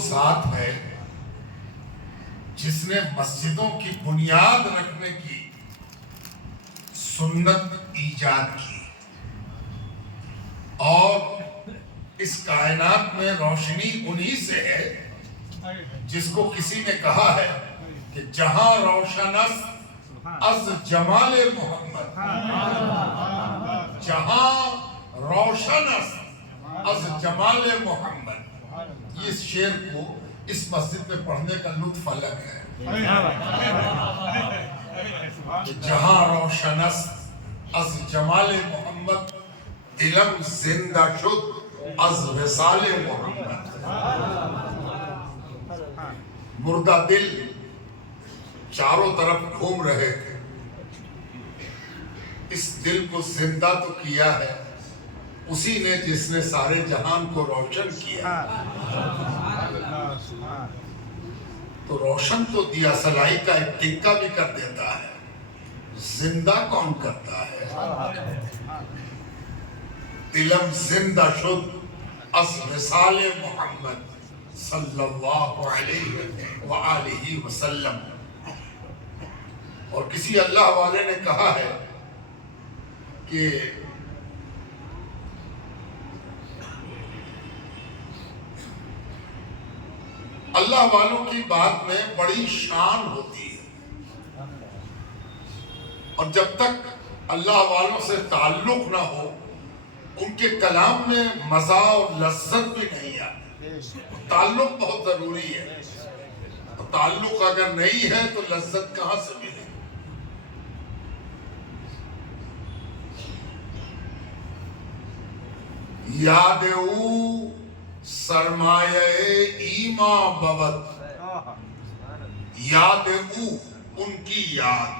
ذات ہے جس نے مسجدوں کی بنیاد رکھنے کی سنت ایجاد کی اور اس کائنات میں روشنی انہی سے ہے جس کو کسی نے کہا ہے کہ جہاں روشن است از جمال محمد، جہاں روشن است از جمال محمد. اس شعر کو اس مسجد میں پڑھنے کا لطف الگ ہے کہ جہاں روشن است از جمال محمد، دلم زندہ شد از وصال محمد. مردہ دل چاروں طرف گھوم رہے تھے، اس دل کو زندہ تو کیا ہے اسی نے جس نے سارے جہان کو روشن کیا. تو روشن تو دیا سلائی کا ایک ٹکا بھی کر دیتا ہے، زندہ کون کرتا ہے؟ دلم زندہ شد از وصال محمد صلی اللہ علیہ وآلہ وسلم. اور کسی اللہ والے نے کہا ہے کہ اللہ والوں کی بات میں بڑی شان ہوتی ہے، اور جب تک اللہ والوں سے تعلق نہ ہو ان کے کلام میں مزہ اور لذت بھی نہیں آتی. تعلق بہت ضروری ہے، تعلق اگر نہیں ہے تو لذت کہاں سے ملے؟ یاد او سرمایہ ایمان بود، یاد او ان کی یاد،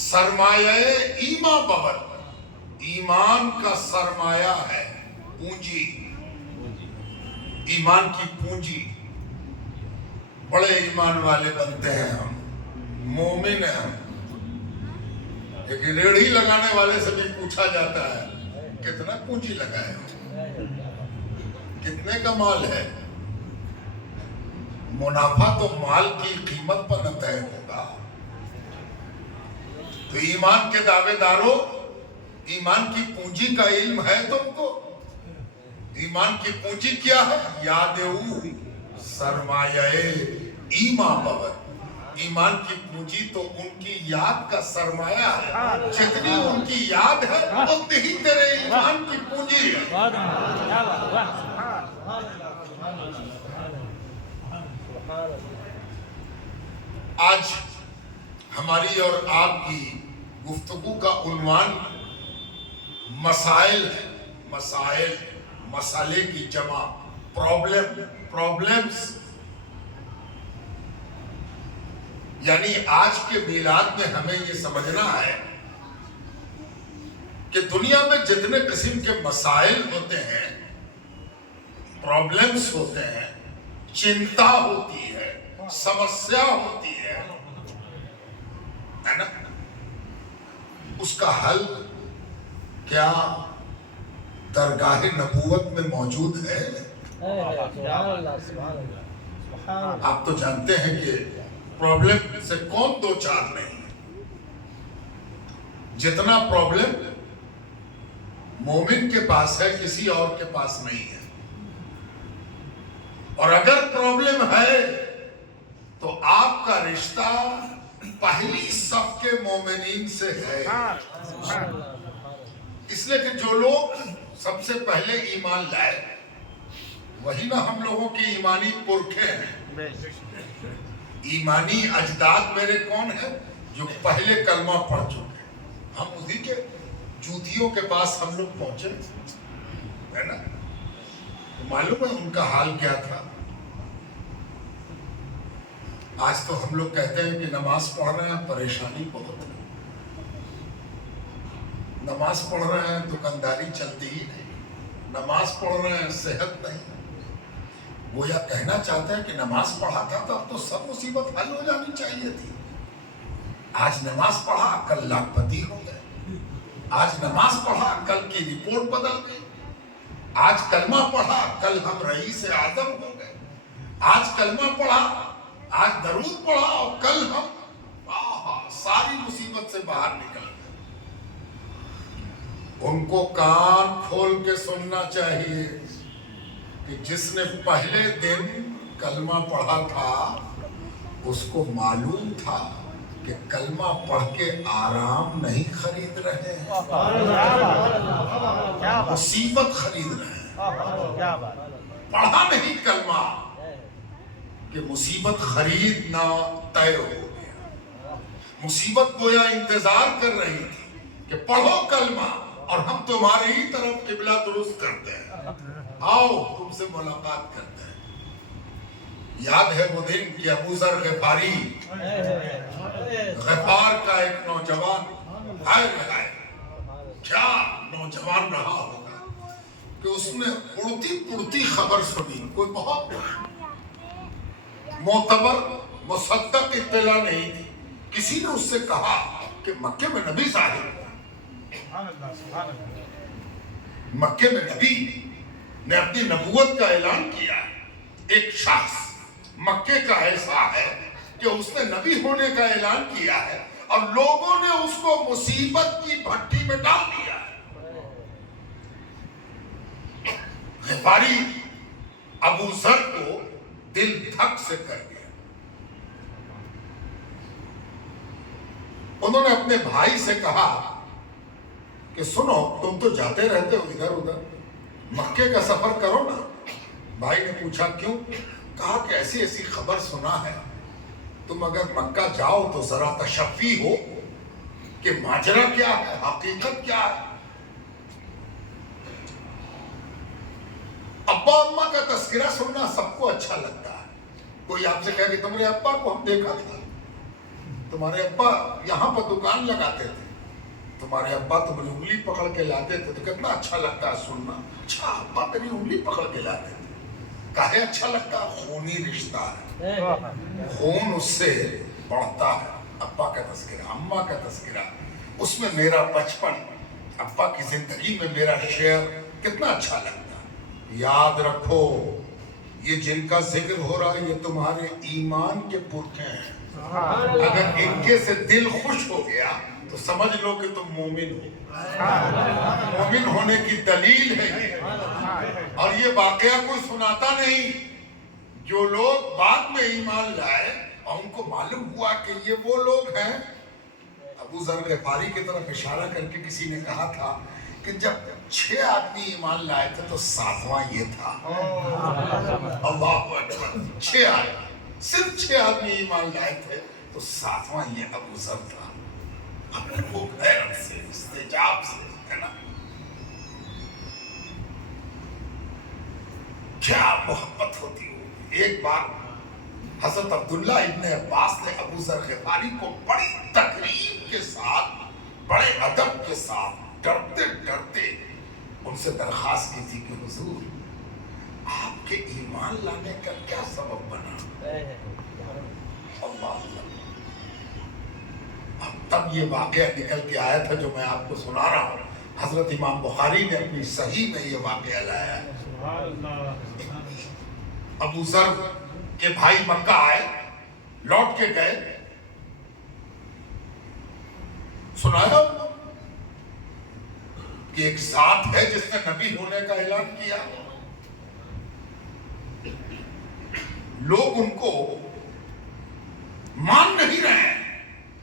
سرمایہ ایمان بود، ایمان کا سرمایہ ہے، پونجی، ایمان کی پونجی. بڑے ایمان والے بنتے ہیں ہم، مومن ہیں ہم. ایک ریڑھی لگانے والے سے بھی پوچھا جاتا ہے کتنا پونجی لگائے، کتنے کا مال ہے؟ منافع تو مال کی قیمت پر نہ طے ہوگا. تو ایمان کے دعوے داروں، ایمان کی پونجی کا علم ہے تم کو؟ ایمان کی پونجی کیا ہے؟ یاد او سرمایہ ایمان بود. ایمان کی پونجی تو ان کی یاد کا سرمایہ ہے، جتنی ان کی یاد ہے اتنی ہی تیرے ایمان کی پونجی ہے. آج ہماری اور آپ کی گفتگو کا عنوان مسائل ہے. مسائل، مسئلے کی جمع، پرابلمز. یعنی آج کے میلاد میں ہمیں یہ سمجھنا ہے کہ دنیا میں جتنے قسم کے مسائل ہوتے ہیں، پرابلمز ہوتے ہیں، چنتا ہوتی ہے، سمسیا ہوتی ہے نا، اس کا حل کیا درگاہ نبوت میں موجود ہے؟ آپ تو جانتے ہیں کہ پرابلم سے کون دو چار نہیں، جتنا پرابلم مومن کے پاس ہے کسی اور کے پاس نہیں ہے. اور اگر پرابلم ہے تو آپ کا رشتہ پہلی صف کے مومنین سے ہے. اس لیے کہ جو لوگ سب سے پہلے ایمان لائے وہی نا ہم لوگوں کی ایمانی پرکھے ہیں. ایمانی اجداد میرے کون ہیں؟ جو پہلے کلمہ پڑھ چکے. ہم اسی کے جوتیوں کے پاس ہم لوگ پہنچے ہے نا. معلوم ہے ان کا حال کیا تھا. آج تو ہم لوگ کہتے ہیں کہ نماز پڑھ رہے ہیں، پریشانی بہت ہے. نماز پڑھ رہے ہیں دکانداری چلتی ہی نہیں، نماز پڑھ رہے ہیں صحت نہیں. گویا کہنا چاہتے ہیں کہ نماز پڑھا تھا تو اب تو سب مصیبت حل ہو جانی چاہیے تھی. آج نماز پڑھا کل لاکھ پتی ہو گئے، آج نماز پڑھا کل کی رپورٹ بدل گئی. آج کلمہ پڑھا کل ہم رئیس اعظم ہو گئے، آج کلمہ پڑھا آج درود پڑھا اور کل ہم ساری مصیبت سے باہر نکل گئے۔ ان کو کان کھول کے سننا چاہیے کہ جس نے پہلے دن کلمہ پڑھا تھا اس کو معلوم تھا کہ کلمہ پڑھ کے آرام نہیں خرید رہے ہیں، مصیبت خرید رہے ہیں۔ پڑھا نہیں کلمہ کہ مصیبت خریدنا طے ہو گیا۔ مصیبت گویا انتظار کر رہی تھی کہ پڑھو کلمہ اور ہم تمہاری ہی طرف قبلہ درست کرتے ہیں، آؤ تم سے ملاقات کرتے ہیں۔ یاد ہے وہ دن کہ ابو ذر غفاری، غفار کا ایک نوجوان، کیا نوجوان رہا ہوگا کہ اس نے اڑتی خبر سنی، کوئی بہت معتبر مصدق اطلاع نہیں تھی، کسی نے اس سے کہا کہ مکے میں نبی ظاہر ہوا۔ مکے میں نبی نے اپنی نبوت کا اعلان کیا ہے۔ ایک شخص مکے کا ایسا ہے کہ اس نے نبی ہونے کا اعلان کیا ہے اور لوگوں نے اس کو مصیبت کی بھٹی میں ڈال دیا ہے۔ غفاری ابو ذر کو دل دھک سے کر گیا۔ انہوں نے اپنے بھائی سے کہا کہ سنو، تم تو جاتے رہتے ہو ادھر ادھر، مکے کا سفر کرو نا۔ بھائی نے پوچھا کیوں؟ کہا کہ ایسی ایسی خبر سنا ہے، تم اگر مکہ جاؤ تو ذرا تشفی ہو کہ ماجرا کیا ہے، حقیقت کیا ہے۔ ابا اماں کا تذکرہ سننا سب کو اچھا لگتا ہے۔ کوئی آپ سے کہے کہ تمہارے ابا کو ہم دیکھا تھا، تمہارے ابا یہاں پر دکان لگاتے تھے، تمہارے ابا تمہاری انگلی پکڑ کے لاتے تھے، تو کتنا اچھا لگتا ہے سننا۔ اچھا ابا میری انگلی پکڑ کے لاتے تھے، کاہے اچھا لگتا ہے؟ خونی رشتہ ہے، خون اس سے بڑھتا ہے۔ ابا کا تذکرہ، اماں کا تذکرہ، اس میں میرا بچپن، ابا کی زندگی میں میرا شعر کتنا اچھا لگتا ہے۔ یاد رکھو یہ جن کا ذکر ہو رہا ہے یہ تمہارے ایمان کے پرکھے ہیں، اگر ان کے سے دل خوش ہو گیا تو سمجھ لو کہ تم مومن ہو۔ مومن ہونے کی دلیل ہے۔ اور یہ واقعہ کوئی سناتا نہیں، جو لوگ بعد میں ایمان لائے اور ان کو معلوم ہوا کہ یہ وہ لوگ ہیں۔ ابو ذر غفاری کی طرف اشارہ کر کے کسی نے کہا تھا کہ جب 6 آدمی ایمان لائے تھے تو 7واں یہ تھا۔ اللہ اکبر، 6 آدمی، صرف 6 آدمی ایمان لائے تھے تو 7واں یہ ابو ذر تھا۔ اپنے کو غیرت سے، استجاب سے، ہے نا، کیا محبت ہوتی ہو۔ ایک بار حضرت عبداللہ ابن عباس نے ابو ذر غفاری کو بڑی تقریب کے ساتھ، بڑے ادب کے ساتھ، ڈرتے ڈرتے ان سے درخواست کی تھی کہ حضور آپ کے ایمان لانے کا کیا سبب بنا؟ اللہ، اب تب یہ واقعہ نکل کے آیا تھا جو میں آپ کو سنا رہا ہوں۔ حضرت امام بخاری نے اپنی صحیح میں یہ واقعہ لایا ہے۔ ابو ذر کے بھائی مکہ آئے، لوٹ کے گئے، سنایا کہ ایک ذات ہے جس نے نبی ہونے کا اعلان کیا۔ لوگ ان کو مان نہیں رہے ہیں،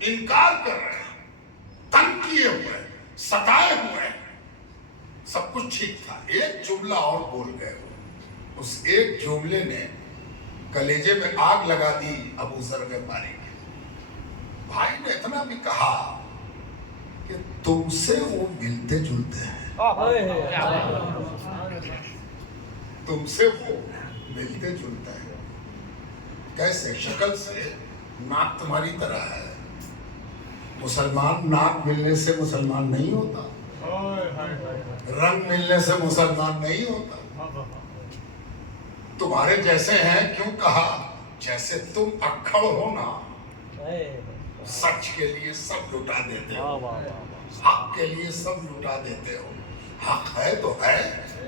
انکار کر رہے ہیں، تنگ کیے ہوئے، ستائے ہوئے۔ سب کچھ ٹھیک تھا، ایک جملہ اور بول گئے۔ اس ایک جملے نے کلیجے میں آگ لگا دی ابو ذر غفاری کے۔ بھائی نے اتنا بھی کہا کہ تم سے وہ ملتے جلتے ہیں، تم سے وہ ملتے جلتے ہیں۔ کیسے؟ شکل سے ناک تمہاری طرح ہے۔ مسلمان ناک ملنے سے مسلمان نہیں ہوتا، رنگ ملنے سے مسلمان نہیں ہوتا۔ تمہارے جیسے ہیں، کیوں کہا جیسے تم اکھڑ ہو نا، سچ کے لیے سب لٹا دیتے ہو، حق کے لیے سب لٹا دیتے ہو۔ حق ہے تو ہے،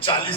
40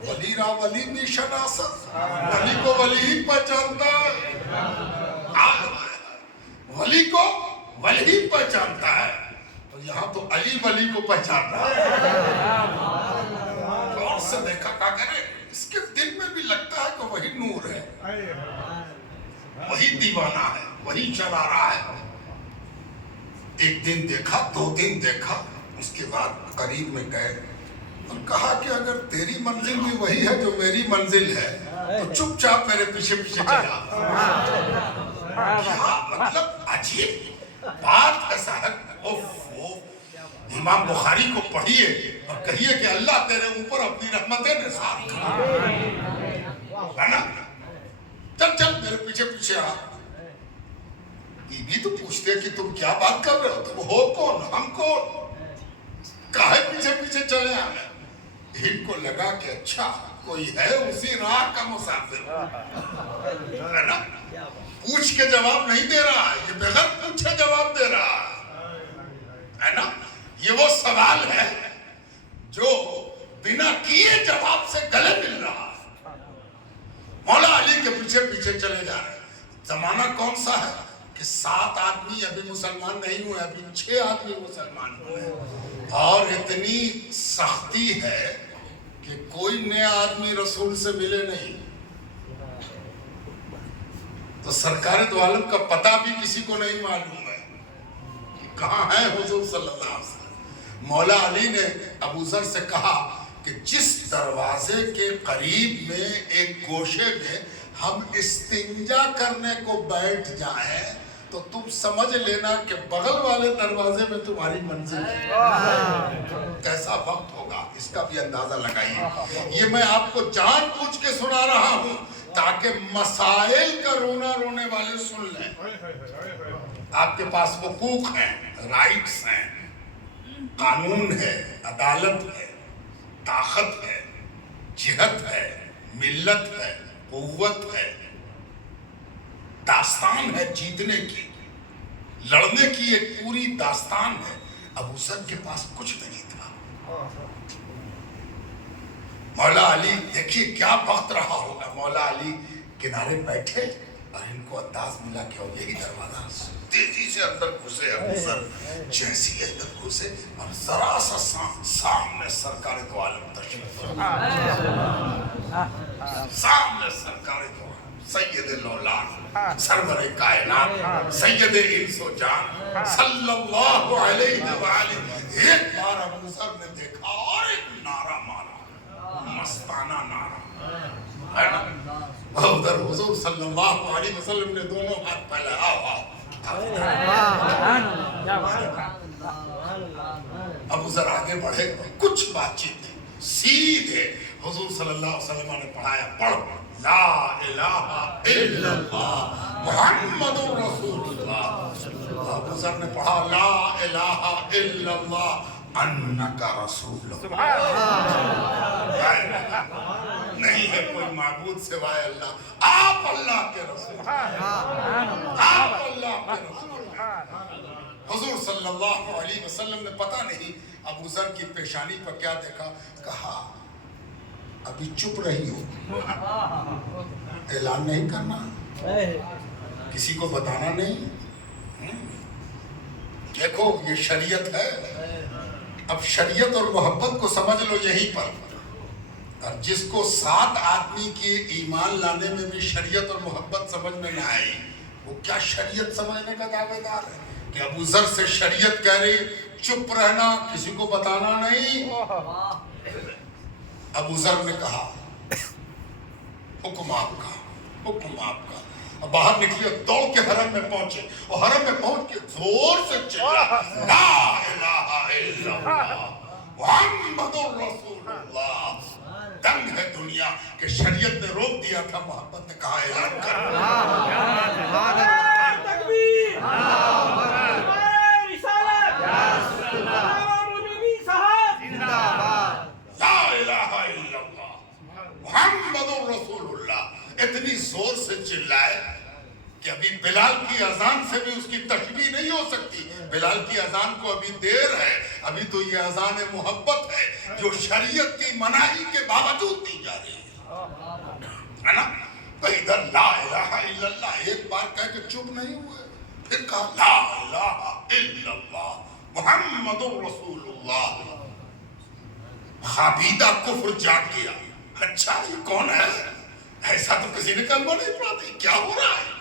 ولی را ولی بھی شناست، ولی کو ولی ہی پہچانتا ہے، ولی کو ولی ہی پہچانتا ہے، اور یہاں تو علی ولی کو پہچانتا ہے۔ اور سے دیکھا کیا کرے، اس کے دل میں بھی لگتا ہے کہ وہی نور ہے، وہی دیوانہ ہے، وہی چلا رہا ہے۔ ایک دن دیکھا، 2 دن دیکھا، اس کے بعد قریب میں گئے اور کہا کہ اگر تیری منزل بھی وہی ہے جو میری منزل ہے تو چپ چاپ میرے پیچھے پیچھے چلا۔ کیا مطلب عجیب بات ہے صاحب۔ امام بخاری کو پڑھیے اور کہیے کہ اللہ تیرے اوپر اپنی رحمتیں نثار کرے، ہے نا؟ چل چل میرے پیچھے پیچھے آ۔ یہ بھی تو پوچھتے کہ تم کیا بات کر رہے ہو، تم ہو کون، ہم کون، کاہے پیچھے پیچھے چلے آئے؟ ان کو لگا کہ اچھا کوئی ہے اسی راہ کا مسافر، ہے نا؟ پوچھ کے جواب نہیں دے رہا، یہ بغیر پوچھے جواب دے رہا ہے نا؟ یہ وہ سوال ہے جو بنا کیے جواب سے گلے مل رہا ہے۔ مولا علی کے پیچھے پیچھے چلے جا رہے ہیں۔ زمانہ کون سا ہے کہ 7 آدمی ابھی مسلمان نہیں ہوئے، ابھی 6 آدمی مسلمان ہوئے، اور اتنی سختی ہے کہ کوئی نیا آدمی رسول سے ملے نہیں، تو سرکار دو عالم کا پتہ بھی کسی کو نہیں معلوم ہے کہ کہاں ہے حضور صلی اللہ علیہ وسلم۔ مولا علی نے ابو ذر سے کہا کہ جس دروازے کے قریب میں ایک گوشے میں ہم استنجا کرنے کو بیٹھ جائیں تو تم سمجھ لینا کہ بغل والے دروازے میں تمہاری منزل ہے۔ کیسا وقت ہوگا اس کا بھی اندازہ لگائیے۔ یہ میں آپ کو جان بوجھ کے سنا رہا ہوں تاکہ مسائل کا رونا رونے والے سن لیں۔ آپ کے پاس حقوق ہیں، رائٹس ہیں، قانون ہے، عدالت ہے، طاقت ہے، جہت ہے، ملت ہے، قوت ہے، داستان ہے جیتنے کی، لڑنے کی ایک پوری داستان ہے۔ ابو ذر کے پاس کچھ نہیں تھا۔ مولا علی دیکھیے کیا وقت رہا ہوگا، مولا علی کنارے بیٹھے اور ان کو انداز ملا کہ وہ یہی دروازہ، تیزی سے اندر گھسے ابو ذر، جیسی اندر گھسے اور ذرا سا سامنے سرکار دو عالم تشریف سامنے سرکار دو عالم سید الاولاد سرور کائنات سید انس و جان صلی اللہ علیہ وآلہ، ایک بار ابو ذر نے دیکھا اور ایک نعرہ مارا، مستانہ نعرہ، ہے نا؟ ادھر حضور صلی اللہ علیہ وسلم نے دونوں ہاتھ پھیلائے، آؤ ابو ذر آگے بڑھے، کچھ بات چیت نہیں، سیدھے حضور صلی اللہ علیہ وسلم نے پڑھایا، پڑھ لا الہ الا اللہ محمد رسول اللہ۔ ابو ذر نے پڑھا لا الہ الا اللہ انکا رسول اللہ، نہیں ہے کوئی معبود سوائے اللہ، آپ اللہ کے رسول، آپ اللہ کے رسول۔ حضور صلی اللہ علیہ وسلم نے پتہ نہیں ابو ذر کی پیشانی پر کیا دیکھا، کہا ابھی چپ رہی ہو، اعلان نہیں کرنا، کسی کو بتانا نہیں، دیکھو یہ شریعت ہے، اب شریعت اور محبت کو سمجھ لو یہیں پر۔ اور جس کو 7 آدمی کی ایمان لانے میں بھی شریعت اور محبت سمجھ میں نہ آئی، وہ کیا شریعت سمجھنے کا دعوے دار ہے کہ ابو ذر سے شریعت کہہ رہی چپ رہنا، کسی کو بتانا نہیں۔ ابو ذر نے کہا حکم آپ کا، حکم آپ کا، باہر نکلے، دوڑ کے حرم میں پہنچے، اور حرم میں پہنچ کے زور سے چلا لا الہ الا اللہ محمد رسول اللہ۔ دنگ ہے دنیا کہ شریعت نے روک دیا تھا، محبت نے کہا اعلان کر۔ تکبیر، رسالت، لا الہ الا اللہ محمد رسول اللہ، اتنی زور سے چلائے کہ کہ ابھی بلال کی اذان سے بھی اس کی تشبیہ نہیں ہو سکتی. بلال کی اذان کو ابھی دیر ہے, ابھی تو یہ اذان محبت ہے جو شریعت کی مناہی کے باوجود دی جا رہی ہے نا. تو ادھر لا الہ الا اللہ ایک بار کہہ کے چپ نہیں ہوئے, پھر کہا لا الہ الا اللہ محمد رسول اللہ. خابیدہ کفر جاگ گیا. اچھا یہ کون ہے؟ ایسا تو کسی نے کلمہ نہیں پڑھا تھا, کیا ہو رہا ہے؟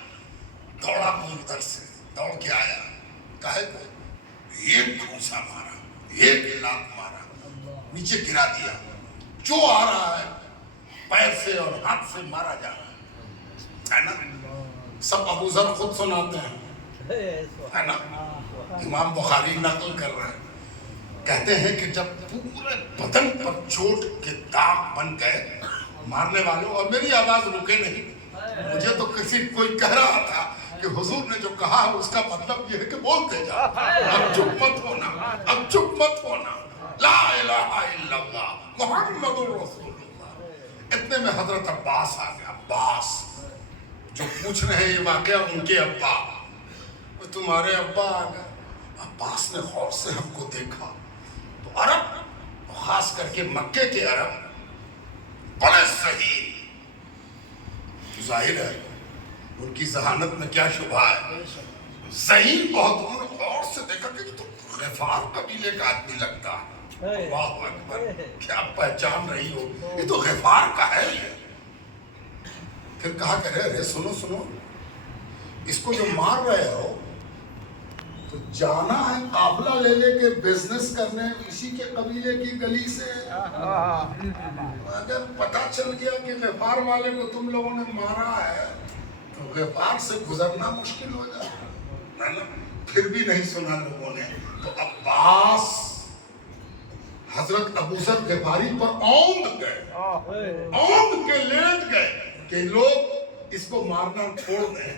دوڑا پور ادھر سے دوڑ کے آیا, کہے کو ایک گھونسا مارا, ایک لاکھ مارا, نیچے گرا دیا. جو آ رہا ہے پیر سے اور ہاتھ سے مارا جا رہا ہے نا. سب ابو ذر خود سناتے ہیں ہے نا, امام بخاری نقل کر رہے ہیں, کہتے ہیں کہ جب پورے بدن پر چوٹ کے داغ بن گئے مارنے والوں, اور میری آواز رکے نہیں, مجھے تو کوئی کہہ رہا تھا کہ حضور نے جو کہا ہے اس کا مطلب یہ ہے کہ بولتے جا, اب چپ مت ہونا, اب چپ مت ہونا, لا الہ الا اللہ محمد رسول اللہ. اتنے میں حضرت عباس آ گیا. عباس جو پوچھ رہے ہیں یہ واقعہ ان کے ابا, تمہارے ابا آ گئے. عباس نے غور سے ہم کو دیکھا تو عرب, خاص کر کے مکے کے عرب بڑے صحیح, ظاہر ہے ان کی ذہانت میں کیا شبہ ہے, ذہین بہت. انہوں نے غور سے دیکھا کہ تو غفار قبیلے کا آدمی لگتا ہے. اللہ اکبر, کیا پہچان رہی ہو, یہ تو غفار کا ہے. پھر کہا کہ رے سنو سنو, اس کو جو مار رہے ہو تو جانا ہے قافلہ لے لے کے بزنس کرنے اسی کے قبیلے کی گلی سے. اگر پتہ چل گیا کہ غفار والے کو تم لوگوں نے مارا ہے تو غفار سے گزرنا مشکل ہو جائے نا. پھر بھی نہیں سنا لوگوں نے. تو عباس حضرت ابو ذر غفاری پر اوندھ گئے, اوندھ کے لیٹ گئے کہ لوگ اس کو مارنا چھوڑ دیں,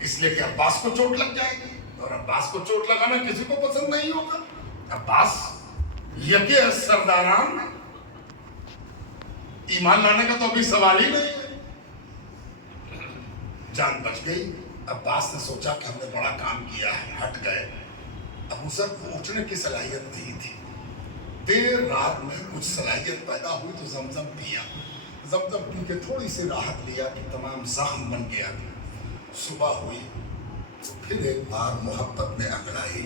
اس لیے کہ عباس کو چوٹ لگ جائے گی, اور عباس کو چوٹ لگانا کسی کو پسند نہیں ہوگا. عباس یکے سرداران میں ایمان لانے کا تو ابھی سوال ہی نہیں ہے. جان بچ گئی. عباس نے سوچا کہ ہم نے بڑا کام کیا ہے, ہٹ گئے. ابو ذر کو اٹھنے کی صلاحیت نہیں تھی. دیر رات میں کچھ صلاحیت پیدا ہوئی تو زمزم پیا. زمزم پی کے تھوڑی سی راحت لیا کہ تمام زخم بن گیا. صبح ہوئی تو پھر ایک بار محبت نے انگڑائی.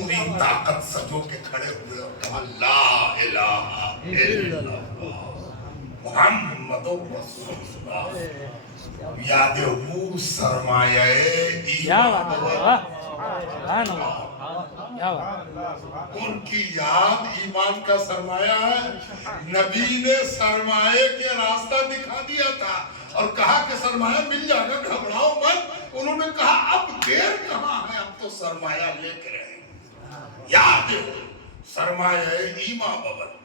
پوری طاقت سجو کے کھڑے ہوئے اور کہا لا الہ الا اللہ محمد رسول اللہ. یاد وہ سرمایہ ایمان, ان کی یاد ایمان کا سرمایہ ہے. نبی نے سرمایہ کے راستہ دکھا دیا تھا اور کہا کہ سرمایہ مل جائے گا, گھبراؤ مت. انہوں نے کہا اب دیر کہاں ہے, اب تو سرمایہ لے کے رہے. یاد سرمایہ ایمان بابت.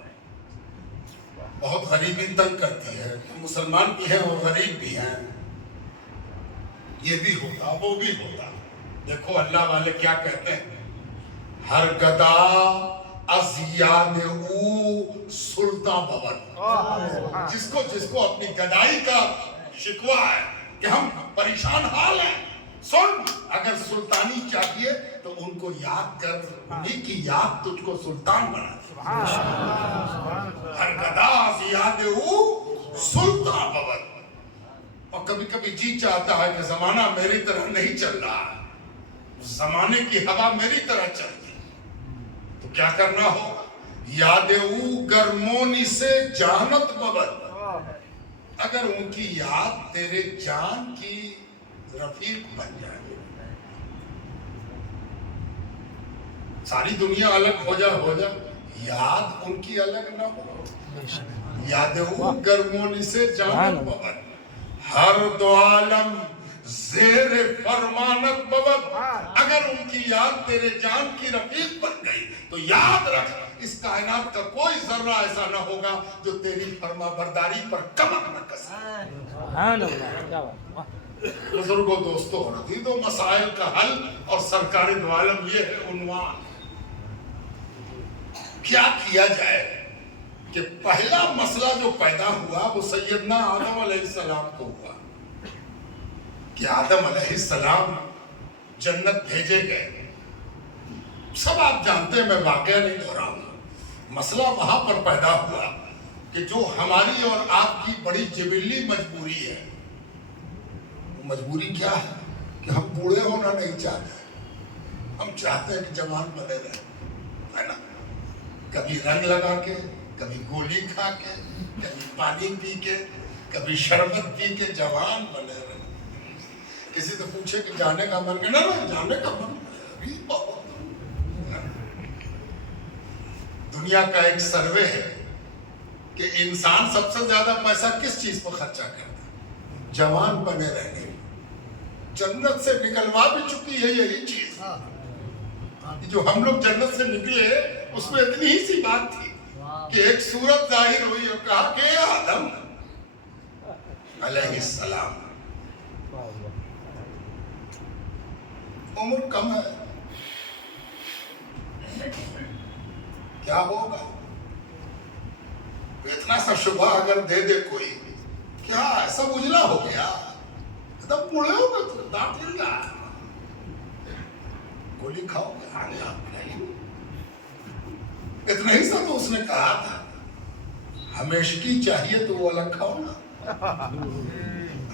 بہت غریبی تنگ کرتی ہے, مسلمان بھی ہیں اور غریب بھی ہیں, یہ بھی ہوتا وہ بھی ہوتا. دیکھو اللہ والے کیا کہتے ہیں, ہر گدا از یاد او سلطان بابت. جس کو اپنی گدائی کا شکوہ ہے کہ ہم پریشان حال ہیں, سن اگر سلطانی چاہیے تو ان کو یاد کر, انہی کی یاد تجھ کو سلطان بنا. ہر گدا از یاد او سلطان بابت. اور کبھی کبھی جی چاہتا ہے کہ زمانہ میری طرح نہیں چل رہا ہے, زمانے کی ہوا میری طرح چلتی, تو کیا کرنا ہوگا. یاد او گرمونی سے جانت ببد. اگر ان کی یاد تیرے جان کی رفیق بن جائے, ساری دنیا الگ ہو جائے, یاد ان کی الگ نہ ہو. یاد او گرمونی سے جانت ببد. ہر دو عالم زیر فرمانت ببد. اگر ان کی یاد تیرے جان کی رفیق بن گئی تو یاد رکھ اس کائنات کا کوئی ذرہ ایسا نہ ہوگا جو تیری فرما برداری پر کمر نہ کسے. بزرگوں دوستوں, عقید و مسائل کا حل اور سرکار دو عالم یہ ہے عنوان. کیا کیا جائے, کہ پہلا مسئلہ جو پیدا ہوا وہ سیدنا آدم علیہ السلام کو ہوا کہ آدم علیہ السلام جنت بھیجے گئے. سب آپ جانتے ہیں، میں واقعہ نہیں دہراؤں گا. مسئلہ وہاں پر پیدا ہوا کہ جو ہماری اور آپ کی بڑی جبلی مجبوری ہے، وہ مجبوری کیا ہے کہ ہم بوڑھے ہونا نہیں چاہتے. ہم چاہتے ہیں کہ جوان بنے رہیں، ہے نا؟ کبھی رنگ لگا کے، کبھی گولی کھا کے، کبھی پانی پی کے، کبھی شربت پی کے جوان بنے رہیں. کسی تو پوچھے کہ جانے کا من کرنا، نا جانے کا من ابھی بہت. دنیا کا ایک سروے ہے کہ انسان سب سے زیادہ پیسہ کس چیز پر خرچہ کرتا ہے؟ جوان بنے رہنے. جنت سے نکلوا بھی چکی ہے یہی چیز. جو ہم لوگ جنت سے نکلے اس میں اتنی ہی سی بات تھی کہ ایک صورت ظاہر ہوئی اور کہا کہ آدم علیہ السلام عمر کم ہے، کیا ہوگا؟ اتنا سا شبہ اگر دے دے کوئی، کیا ایسا اجلا ہو گیا، تب بوڑھے ہو گئے تو دانت ہل گیا، گولی کھاؤ گے، اتنا ہی سا تو اس نے کہا تھا. ہمیشگی چاہیے تو وہ الگ کھاؤ نا،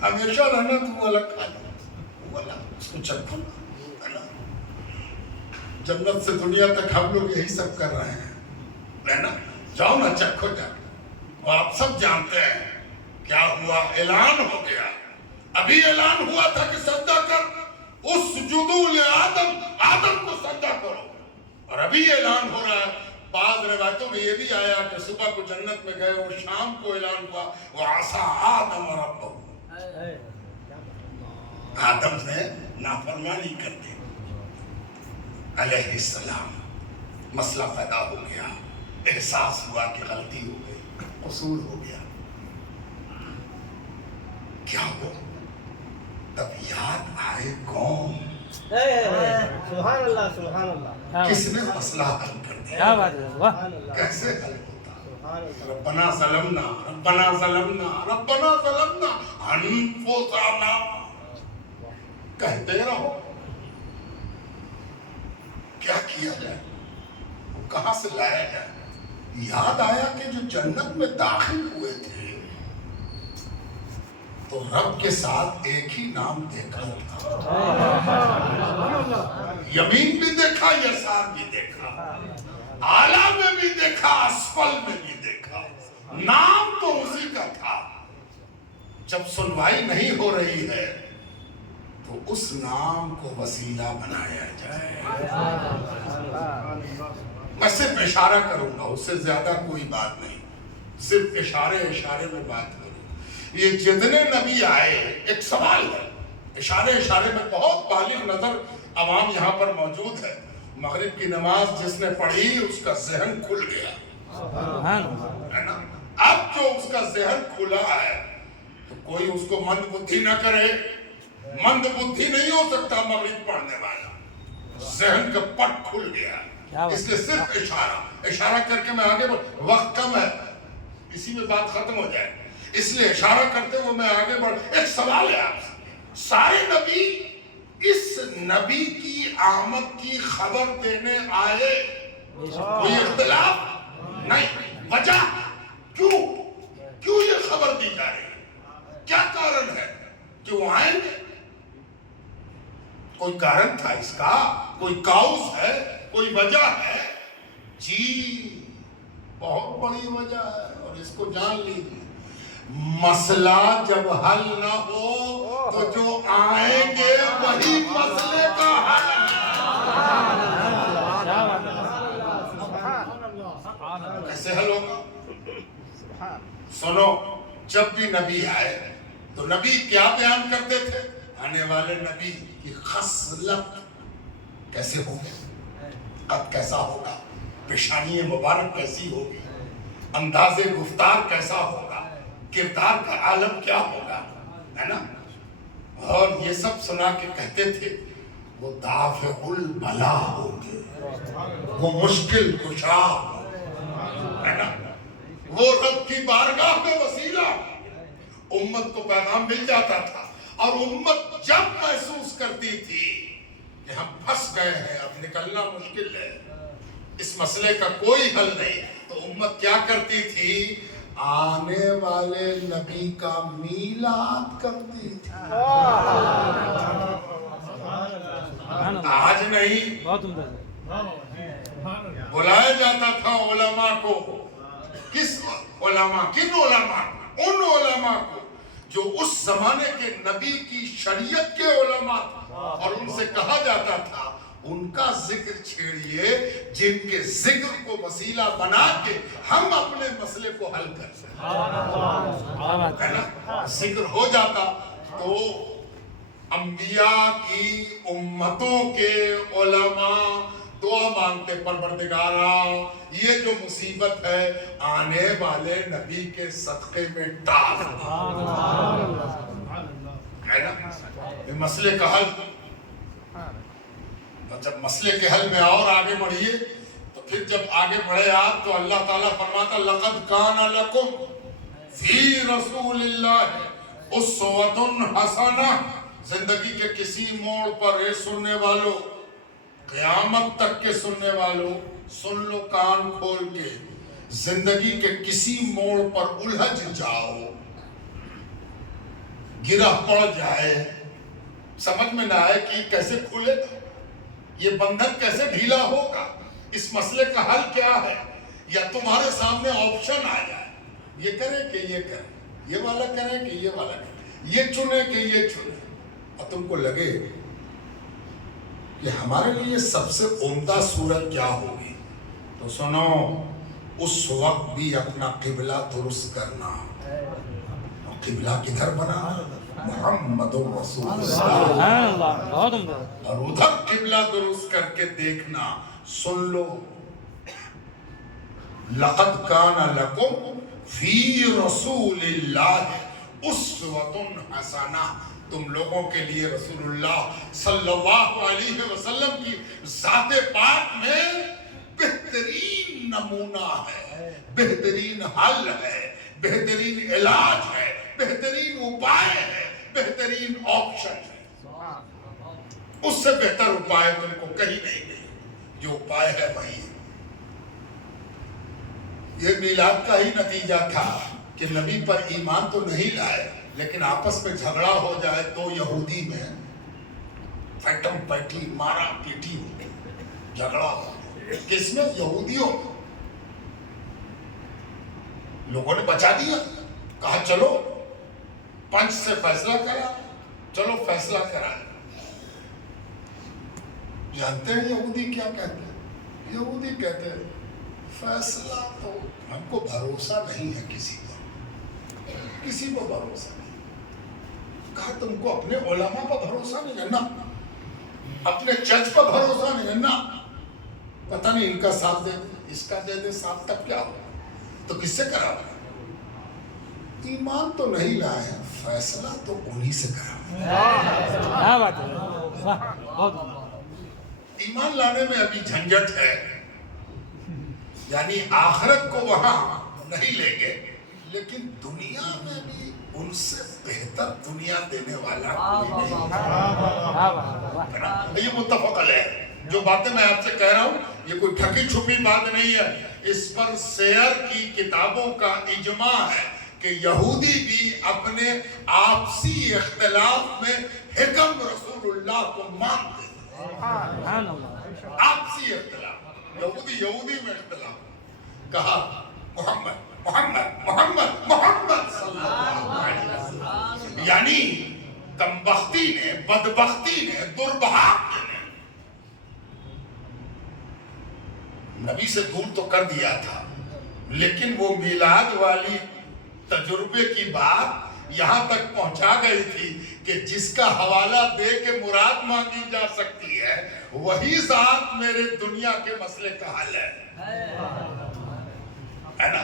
ہمیشہ رہنا تو وہ الگ کھا لو، وہ الگ اس کو چکھو نا، ہے نا؟ جنت سے دنیا تک ہم لوگ یہی سب کر رہے ہیں، ہے نا؟ جاؤ نا چکھو جا. اور آپ سب جانتے ہیں کیا ہوا، اعلان ہو گیا. ابھی اعلان ہوا تھا کہ سجدہ کر، اسجدوا لآدم، آدم کو سجدہ کرو. اور ابھی اعلان ہو رہا ہے. بعض روایتوں میں یہ بھی آیا کہ صبح کو جنت میں گئے اور شام کو اعلان ہوا وَعَصَىٰ آدَمَ رَبَّهُ، آدم نے نافرمانی کر دی علیہ السلام. مسئلہ پیدا ہو گیا، احساس ہوا کہ غلطی ہو گئی، قصور ہو گیا. کیا ہو؟ تب یاد آئے کون؟ سبحان اللہ سبحان اللہ. کس نے مسئلہ حل کر دیا؟ کیا بات ہے، کیسے حل ہوتا؟ ربنا ظلمنا ربنا ظلمنا ربنا ظلمنا انفسنا کہتے رہو. کیا کیا جائے؟ وہ کہاں سے لایا جائے؟ یاد آیا کہ جو جنت میں داخل ہوئے تھے تو رب کے ساتھ ایک ہی نام دیکھا تھا. یمین بھی دیکھا، یسار بھی دیکھا، اعلیٰ میں بھی دیکھا، اسفل میں بھی دیکھا. نام تو اسی کا تھا. جب سنوائی نہیں ہو رہی ہے تو اس نام کو وسیلہ بنایا جائے. میں صرف اشارہ کروں گا، اس سے زیادہ کوئی بات نہیں، صرف اشارے میں بات کروں. یہ جتنے نبی آئے، ایک سوال ہے، اشارے میں بہت بالغ نظر عوام یہاں پر موجود ہے. مغرب کی نماز جس نے پڑھی اس کا ذہن کھل گیا، ہے نا؟ اب جو اس کا ذہن کھلا ہے تو کوئی اس کو مند بدھی نہ کرے. مند بدھی نہیں ہو سکتا مغرب پڑھنے والا، ذہن کا پٹ کھل گیا. اس لیے صرف اشارہ کر کے میں آگے وقت کم ہے، اسی میں بات ختم ہو جائے، اس لیے اشارہ کرتے ہوئے میں آگے بڑھ. ایک سوال ہے آپ سے، سارے نبی اس نبی کی آمد کی خبر دینے آئے، کوئی اختلاف نہیں. وجہ کیوں یہ خبر دی جا رہی ہے؟ کیا کارن ہے کہ وہ آئیں گے؟ کوئی کارن تھا اس کا؟ کوئی کاؤس ہے؟ کوئی وجہ ہے؟ جی بہت بڑی وجہ ہے، اور اس کو جان لیجیے. مسئلہ جب حل نہ ہو تو جو آئیں گے وہی مسئلے کا حل ہے. کیسے حل ہوگا؟ سنو، جب بھی نبی آئے تو نبی کیا بیان کرتے تھے؟ آنے والے نبی کی خصلت کیسے ہوگی، قد کیسا ہوگا، پیشانی مبارک کیسی ہوگی، انداز گفتار کیسا ہوگا، کردار کا عالم کیا ہوگا، ہے نا؟ اور یہ سب سنا کے کہتے تھے وہ دافع البلا ہوگے، وہ مشکل کشا، ہے نا؟ وہ رب کی بارگاہ میں وسیلہ، امت کو پیغام مل جاتا تھا، اور امت جب محسوس کرتی تھی کہ ہم پھنس گئے ہیں، اب نکلنا مشکل ہے، اس مسئلے کا کوئی حل نہیں، تو امت کیا کرتی تھی؟ آنے والے نبی کا میلاد کرتی تھی۔ آج نہیں، بلایا جاتا تھا علماء کو، کس علماء؟ کن علماء؟ ان علماء کو جو اس زمانے کے نبی کی شریعت کے علماء تھے، اور ان سے کہا جاتا تھا ان کا ذکر چھیڑیے جن کے ذکر کو وسیلہ بنا کے ہم اپنے مسئلے کو حل کر سکیں، ہے نا؟ ذکر ہو جاتا تو انبیاء کی امتوں کے علماء دعا مانگتے، پروردگارا یہ جو مصیبت ہے آنے والے نبی کے صدقے میں ڈال، ہے نا؟ یہ مسئلے کا حل۔ جب مسئلے کے حل میں اور آگے بڑھیے تو پھر جب آگے بڑھے آپ تو اللہ تعالیٰ فرماتا لَقَدْ كَانَ لَكُمْ فِي رَسُولِ اللَّهِ أُسْوَةٌ حَسَنَةٌ، زندگی کے کسی موڑ پر اے سننے والوں، قیامت تک کے سننے والوں سن لو کان کھول کے، زندگی کے کسی موڑ پر الجھ جاؤ، گرہ پڑ جائے، سمجھ میں نہ آئے کہ کیسے کھلے گا، یہ بندھن کیسے ڈھیلا ہوگا، اس مسئلے کا حل کیا ہے، یا تمہارے سامنے آپشن آ جائے، یہ کریں کہ یہ کریں، یہ والا کریں کہ یہ والا کریں، یہ چنیں کہ یہ چنیں، اور تم کو لگے کہ ہمارے لیے سب سے عمدہ صورت کیا ہوگی، تو سنو اس وقت بھی اپنا قبلہ درست کرنا، قبلہ کدھر بنانا؟ محمد رسول اللہ، اور ادھر قبلہ درست کر کے دیکھنا۔ سن لو لقد کان لکم فی رسول اللہ اسوۃ حسنہ، تم لوگوں کے لیے رسول اللہ صلی اللہ علیہ وسلم کی ذات پاک میں بہترین نمونہ ہے، بہترین حل ہے، بہترین علاج ہے، بہترین اپائے ہے، بہترین آپشن ہے۔ اس سے بہتر اپائے تم کو کہیں نہیں ملے، جو اپائے ہے وہی ہے۔ یہ میلاد کا ہی نتیجہ تھا کہ نبی پر ایمان تو نہیں لائے، لیکن آپس میں جھگڑا ہو جائے تو یہودی میں پھٹم پٹی مارا پیٹی ہو، جھگڑا ہو، کس میں؟ یہودیوں۔ لوگوں نے بچا دیا، کہا چلو پنچ سے فیصلہ کرا، چلو فیصلہ کرا۔ جانتے ہیں یہودی کیا کہتے ہیں؟ یہودی کہتے ہیں فیصلہ تو ہم کو بھروسہ نہیں ہے کسی پر، کسی کو بھروسہ نہیں۔ کہا تم کو اپنے علماء پر بھروسہ نہیں کرنا، اپنے جج پر بھروسہ نہیں کرنا، پتہ نہیں ان کا ساتھ دے دے، اس کا دے دے ساتھ، تب کیا ہو؟ تو کس سے کرا؟ ایمان تو نہیں لائے ہیں، فیصلہ تو انہی سے کرا۔ ایمان لانے میں ابھی جھنجٹ ہے، یعنی آخرت کو وہاں نہیں لیں گے، لیکن دنیا میں بھی ان سے بہتر دنیا دینے والا کوئی نہیں۔ یہ متفق علیہ ہے، جو باتیں میں آپ سے کہہ رہا ہوں یہ کوئی ٹھکی چھپی بات نہیں ہے، اس پر سیر کی کتابوں کا اجماع ہے کہ یہودی بھی اپنے آپسی اختلاف میں حکم رسول اللہ کو مانتے ہیں۔ آپسی اختلاف، یہودی میں اختلاف، کہا محمد محمد محمد محمد صلی اللہ علیہ وسلم، یعنی کمبختی نے، بدبختی نے، دربھاگ نے نبی سے دور تو کر دیا تھا، لیکن وہ میلاد والی تجربے کی بات یہاں تک پہنچا گئی تھی کہ جس کا حوالہ دے کے مراد مانگی جا سکتی ہے وہی ذات میرے دنیا کے مسئلے کا حل ہے نا۔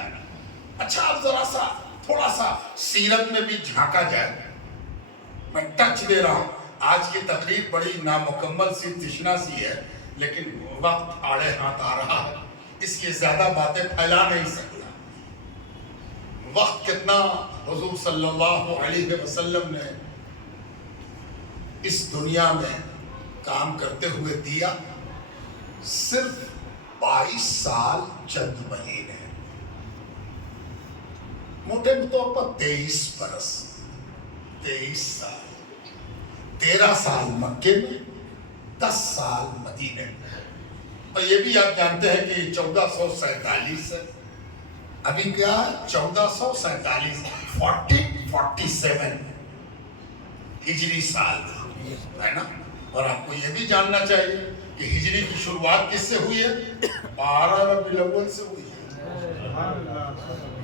اچھا اب ذرا سا تھوڑا سا سیرت میں بھی جھانکا جائے، میں ٹچ دے رہا ہوں، آج کی تقریر بڑی نامکمل سی تشنا سی ہے، لیکن وقت آڑے ہاتھ آ رہا ہے، اس لیے زیادہ باتیں پھیلا نہیں سکتا۔ وقت کتنا حضور صلی اللہ علیہ وسلم نے اس دنیا میں کام کرتے ہوئے دیا؟ صرف 22 سال چند مہینے، موٹے طور پر 23 برس، 23 سال، 13 سال مکے میں، 10 سال مدینے میں۔ اور یہ بھی آپ جانتے ہیں کہ 1447 ہے، ابھی کیا ہے 1447، 1447 ہجری سال ہے نا۔ اور آپ کو یہ بھی جاننا چاہیے کہ ہجری کی شروعات کس سے ہوئی ہے؟ 12 ربیع الاول سے ہوئی ہے،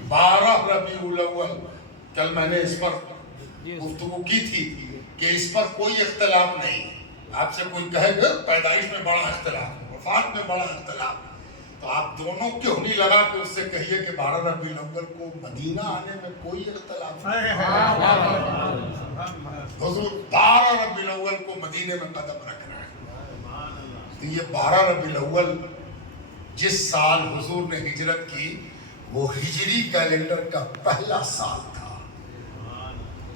12 ربیع الاول۔ کل میں نے اس پر گفتگو کی تھی کہ اس پر کوئی اختلاف نہیں۔ آپ سے کوئی کہے گا پیدائش میں بڑا اختلاف، وفات میں بڑا اختلاف، تو آپ دونوں کیوں نہیں لگا کہ اس سے کہیے کہ 12 ربیع الاول کو مدینہ آنے میں کوئی اختلاف نہیں۔ حضور 12 ربیع الاول کو مدینے میں قدم رکھ رہے ہیں۔ تو یہ 12 ربیع الاول جس سال حضور نے ہجرت کی، وہ ہجری کیلنڈر کا پہلا سال تھا،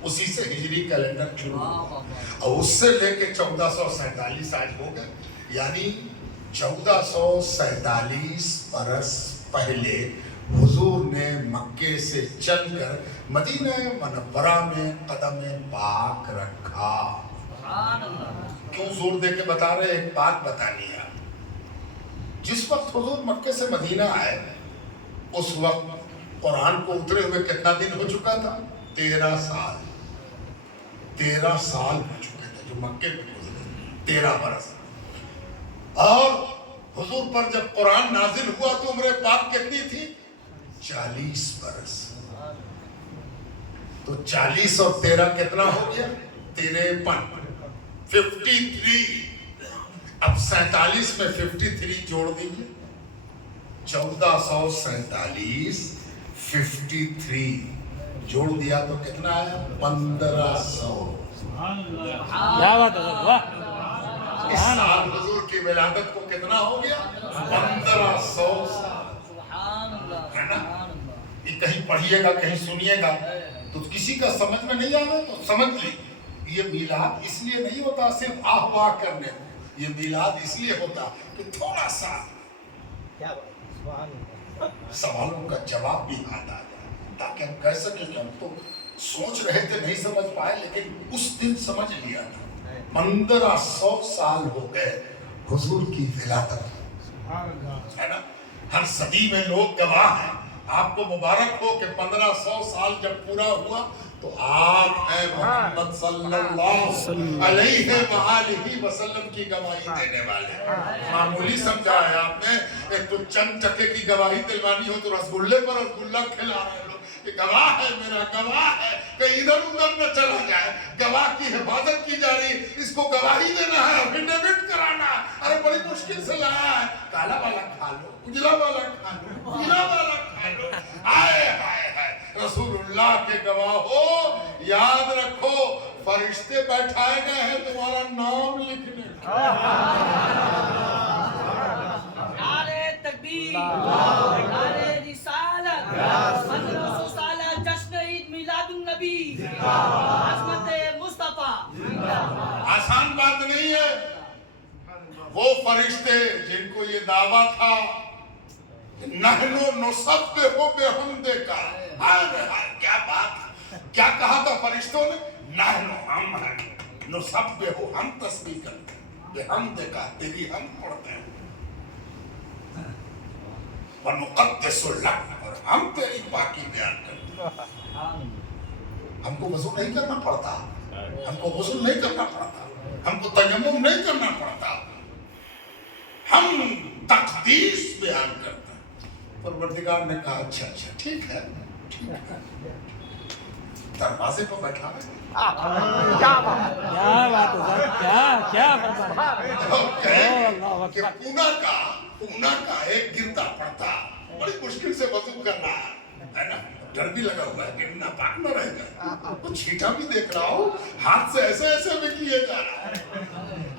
اسی سے ہجری کیلنڈر شروع ہوا، اور اس سے لے کے 1447 آج ہو گئے، یعنی 1447 برس پہلے حضور نے مکے سے چل کر مدینہ منورہ میں قدم پاک رکھا۔ کیوں زور دے کے بتا رہے؟ ایک بات بتانی ہے، جس وقت حضور مکے سے مدینہ آئے اس وقت قرآن کو اترے ہوئے کتنا دن ہو چکا تھا؟ 13 سال، 13 سال ہو چکے تھے جو مکے میں گزرے، 13 برس۔ اور حضور پر جب قرآن نازل ہوا تو عمر پاک کتنی تھی؟ 40 برس۔ تو 40 اور 13 کتنا ہو گیا؟ 53، 53۔ اب 47 میں 53 جوڑ دیجیے، 1447 53 جوڑ دیا تو کتنا آیا؟ 1500۔ کیا بات ہے، واہ! اس سال حضور کی ولادت کو کتنا ہو گیا؟ 1500 ہے نا۔ یہ کہیں پڑھیے گا، کہیں سنیے گا تو کسی کا سمجھ میں نہیں آنا تو سمجھ لی یہ میلاد اس لیے نہیں ہوتا صرف آہ واہ کرنے، یہ میلاد اس لیے ہوتا کہ تھوڑا سا سوالوں کا جواب بھی یاد آ جائے، تاکہ ہم کہہ سکیں کہ ہم تو سوچ رہے تھے نہیں سمجھ پائے لیکن اس دن سمجھ لیا تھا۔ 1500 سال ہو گئے حضور کی ولادت، ہے نا۔ ہر صدی میں لوگ گواہ ہیں۔ آپ کو مبارک ہو کہ 1500 سال جب پورا ہوا تو آپ ہیں محمد صلی اللہ علیہ وآلہ وسلم کی گواہی دینے والے۔ معمولی سمجھا ہے آپ نے، ایک تو چند ٹکے کی گواہی دلوانی ہو تو رسگلے پر رسگلہ کھلا رہے لوگ کہ گواہ ہے میرا، گواہ ہے، کہ ادھر ادھر نہ چلا جائے، گواہ کی حفاظت کی جا رہی، اس کو گواہی دینا ہے، افیڈیوٹ کرانا ہے۔ ارے بڑی مشکل سے لایا ہے، کالا والا کھا لو، اجلا والا کھا لو، پیلا والا کھا لو، آئے ہائے ہائے۔ رسول اللہ کے گواہ ہو، یاد رکھو فرشتے بیٹھائے گئے ہیں تمہارا نام لکھنے۔ نعرہ تکبیر، نعرہ رسالت، 1500 سالہ جشن عید میلاد النبی، عظمت مصطفیٰ۔ آسان بات نہیں ہے۔ وہ فرشتے جن کو یہ دعویٰ تھا نحن نسبح بحمدک، کیا بات، کیا کہا تھا فرشتوں نے؟ نحن، ہم ہیں، نسبح، ہم تسبیح کرتے ہیں، بحمدک، تیری ہم پڑھتے ہیں، ونقدس لک، اور ہم تیری پاکی بیان کرتے ہیں۔ ہم کو وضو نہیں کرنا پڑتا، ہم کو غسل نہیں کرنا پڑتا، ہم کو تیمم نہیں کرنا پڑتا، ہم تقدیس بیان کرتے ہیں۔ پروردگار نے کہا اچھا اچھا ٹھیک ہے، ٹھیک ہے، دروازے پر بیٹھا ہے۔ کیا بات ہے سر، کیا کہ پونا کا ایک گرتا پڑتا، بڑی مشکل سے وضو کرنا ہے نا، ڈر بھی لگا ہوا ہے کہ ناپاک نہ رہ جائے، تو چھیٹا بھی دیکھ رہا ہو، ہاتھ سے ایسے ایسے بھی کیے جا رہا ہے۔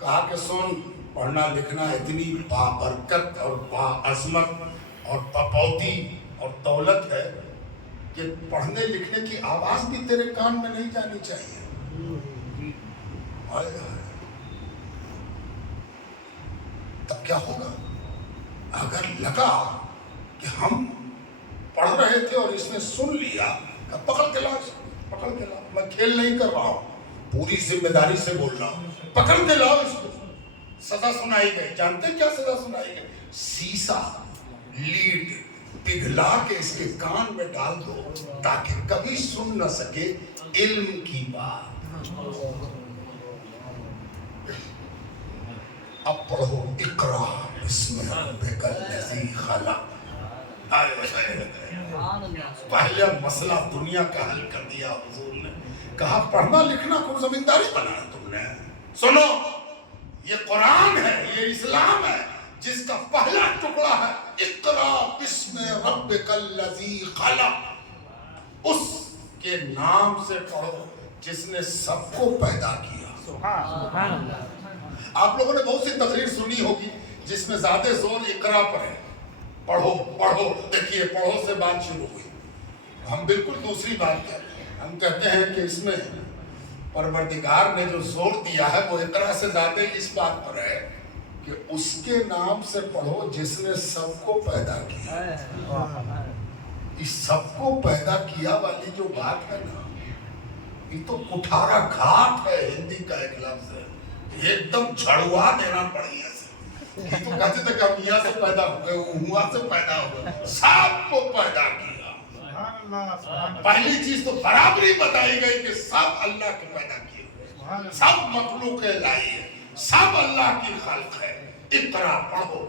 کہا کہ سن پڑھنا لکھنا اتنی بابرکت اور باعظمت اور پپوتی اور دولت ہے کہ پڑھنے لکھنے کی آواز بھی تیرے کان میں نہیں جانی چاہیے. تب کیا ہوگا اگر لگا کہ ہم پڑھ رہے تھے اور اس نے سن لیا کہ پکڑ کے لا, میں کھیل نہیں کر رہا ہوں, پوری ذمہ داری سے بول رہا ہوں, پکڑ کے لاؤ اس کو. سزا سنائی گئی. جانتے کیا سزا سنائی گئی؟ سیسا لیڈ پگھلا کے اس کے کان میں ڈال دو تاکہ کبھی سن نہ سکے علم کی بات. اب پڑھو اقرا بسم ربک الذی خلق. پہلا مسئلہ دنیا کا حل کر دیا حضور نے. کہا پڑھنا لکھنا کو زمینداری بنایا تم نے. سنو یہ قرآن ہے, یہ اسلام ہے جس کا پہلا ٹکڑا ہے اقرا بسم ربک الذی خلق. اس کے نام سے پڑھو جس نے سب کو پیدا کیا. سبحان اللہ. آپ لوگوں نے بہت سی تقریر سنی ہوگی جس میں زیادہ زور اقرا پر ہے. پڑھو پڑھو. دیکھیے پڑھو سے بات شروع ہوئی. ہم بالکل دوسری بات کہتے ہیں. ہم کہتے ہیں کہ اس میں پروردگار نے جو زور دیا ہے وہ اقرا سے زیادہ اس بات پر ہے کہ اس کے نام سے پڑھو جس نے سب کو پیدا کیا. اس سب کو پیدا کیا والی جو بات ہے نا, یہ تو کٹھارا گھاٹ ہے. ہندی کا ایک لفظ ہے, ایک دم جھڑوا دینا پڑی ہے. یہ تو کہتے تھے کہ میاں سے پیدا ہوئے, ہوا سے پیدا ہوئے, سب کو پیدا کیا. پہلی چیز تو برابری بتائی گئی کہ سب اللہ کے پیدا کیے ہوئے, سب مخلوق لائی ہے, سب اللہ کی خلق ہے. اقرا پڑھو.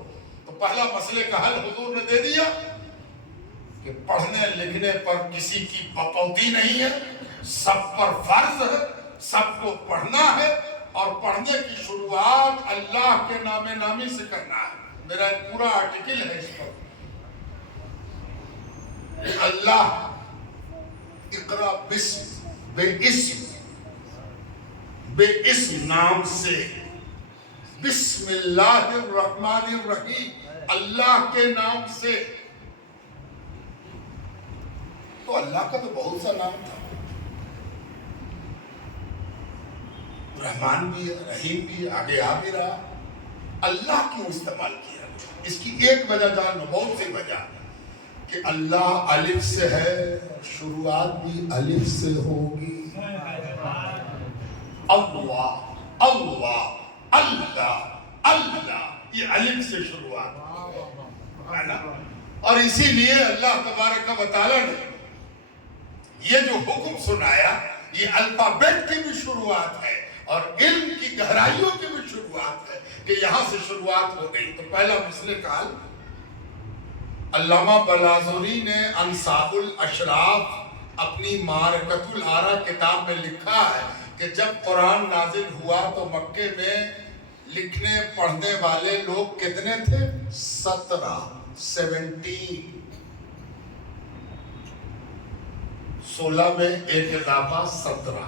تو پہلا مسئلے کا حل حضور نے دے دیا کہ پڑھنے لکھنے پر کسی کی پپوتی نہیں ہے, سب پر فرض ہے, سب کو پڑھنا ہے اور پڑھنے کی شروعات اللہ کے نام نامی سے کرنا ہے. میرا ایک پورا آرٹیکل ہے اس پر. اللہ اقرا بسم بے اسم نام سے, بسم اللہ الرحمن الرحیم اللہ کے نام سے. تو اللہ کا تو بہت سا نام تھا, رحمان بھی ہے, رحیم بھی ہے, آگے آ بھی رہا. اللہ کیوں استعمال کیا؟ اس کی ایک وجہ جان لو, بہت سی وجہ کہ اللہ الف سے ہے, شروعات بھی الف سے ہوگی. اللہ اللہ اللہ اللہ یہ الف سے شروعات ہے نا. اور اسی لیے اللہ تبارک و تعالیٰ نے یہ جو حکم سنایا یہ الفابیٹ کی بھی شروعات ہے اور علم کی گہرائیوں کی بھی شروعات ہے کہ یہاں سے شروعات ہو گئی. تو پہلا مسئلے کا حل علامہ بلازوری نے انصاب الاشراف اپنی معرکۃ الآراء کتاب میں لکھا ہے کہ جب قرآن نازل ہوا تو مکے میں لکھنے پڑھنے والے لوگ کتنے تھے؟ 17 16 میں ایک اضافہ 17,